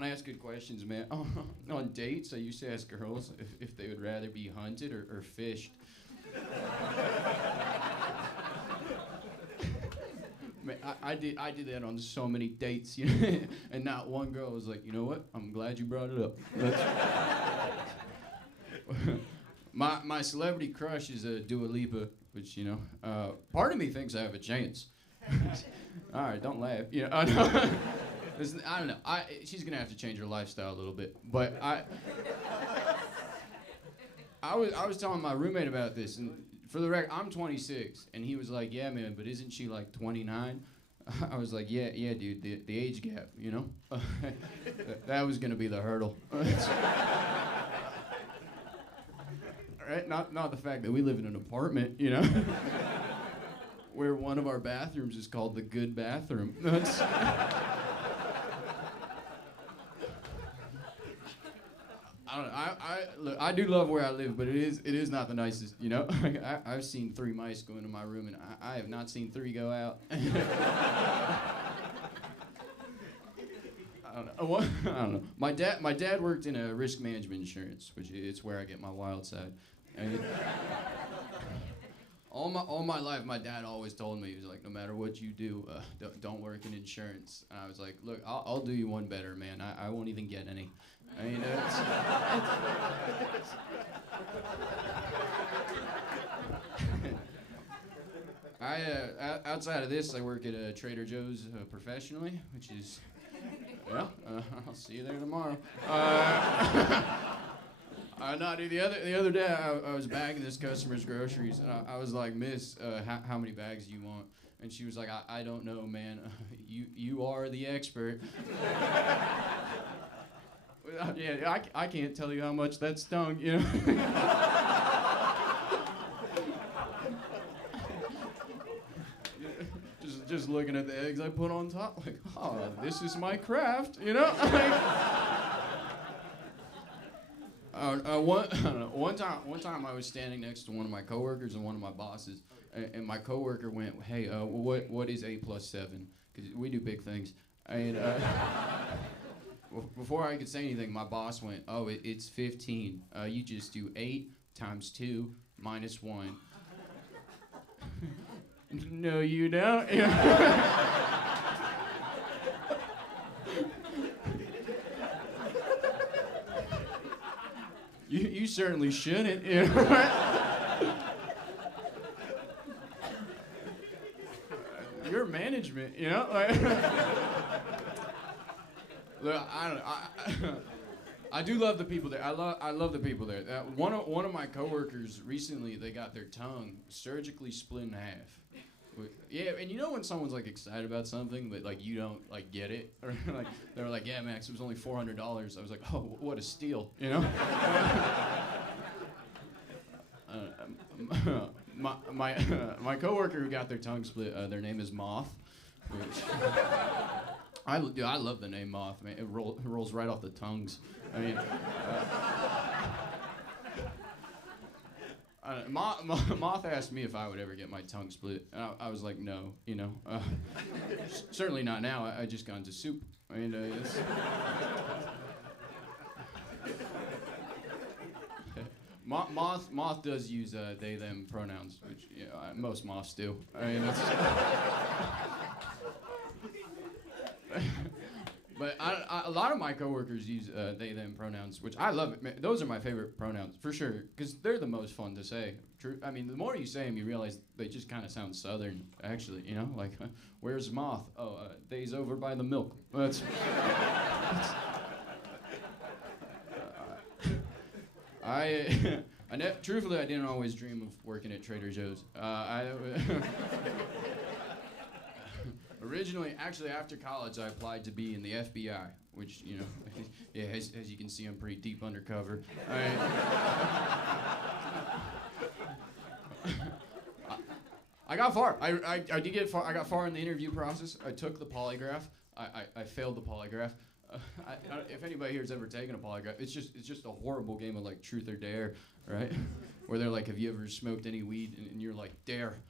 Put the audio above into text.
don't ask good questions, man. On dates, I used to ask girls if they would rather be hunted or fished. Man, I did that on so many dates, and not one girl was like, you know what? I'm glad you brought it up. My celebrity crush is Dua Lipa, which part of me thinks I have a chance. All right, don't laugh. I don't know. She's gonna have to change her lifestyle a little bit, but I was telling my roommate about this, and for the record, I'm 26, and he was like, "Yeah, man, but isn't she like 29?" I was like, "Yeah, dude, the age gap, that was gonna be the hurdle." Right? Not the fact that we live in an apartment, where one of our bathrooms is called the good bathroom. I don't know. Look, I do love where I live, but it is not the nicest. I've seen 3 mice go into my room, and I have not seen 3 go out. I don't know. My dad worked in a risk management insurance, which is where I get my wild side. And all my life, my dad always told me, he was like, no matter what you do, don't work in insurance. And I was like, look, I'll do you one better, man. I won't even get any. Outside of this, I work at Trader Joe's professionally, which is, I'll see you there tomorrow. No, dude, the other day I was bagging this customer's groceries, and I was like, "Miss, how many bags do you want?" And she was like, I don't know, man. You are the expert." Yeah, I can't tell you how much that stung, Just looking at the eggs I put on top, like, oh, this is my craft, One time I was standing next to one of my coworkers and one of my bosses, and my coworker went, "Hey, what is 8 + 7? Because we do big things." And before I could say anything, my boss went, "Oh, it's 15. You just do 8 × 2 - 1." No, you don't. You certainly shouldn't. Your management, Look, I don't know. I do love the people there. I love the people there. One of my coworkers recently, they got their tongue surgically split in half. Yeah, and when someone's like excited about something, but like you don't like get it, or like they were like, "Yeah, Max, it was only $400." I was like, "Oh, what a steal," My coworker who got their tongue split, their name is Moth, which I love the name Moth, man. It rolls right off the tongues. Moth asked me if I would ever get my tongue split, and I was like, no, certainly not now. I just got into soup. Moth does use they them pronouns, which most moths do. But a lot of my coworkers use they them pronouns, which I love it. Man, those are my favorite pronouns for sure, because they're the most fun to say. True. I mean, the more you say them, you realize they just kind of sound southern. Actually, like, where's Moth? Oh, they's over by the milk. Truthfully, I didn't always dream of working at Trader Joe's. Originally, actually, after college, I applied to be in the FBI, which, yeah, as you can see, I'm pretty deep undercover. I got far. I did get far. I got far in the interview process. I took the polygraph. I failed the polygraph. If anybody here's ever taken a polygraph, it's just a horrible game of like truth or dare, right? Where they're like, "Have you ever smoked any weed?" And you're like, "Dare."